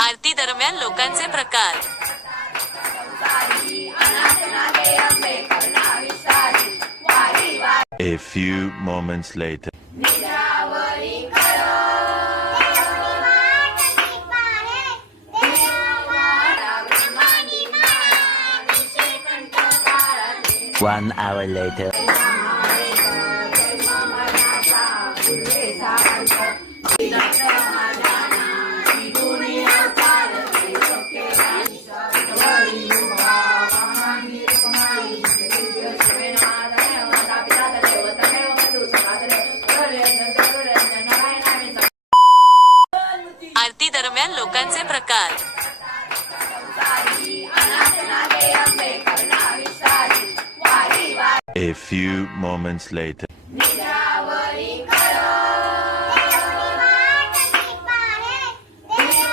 आरती दरम्यान लोकांचे प्रकार। A few moments later. One hour later. आरती दरम्यान लोकांचे प्रकार। A few moments later.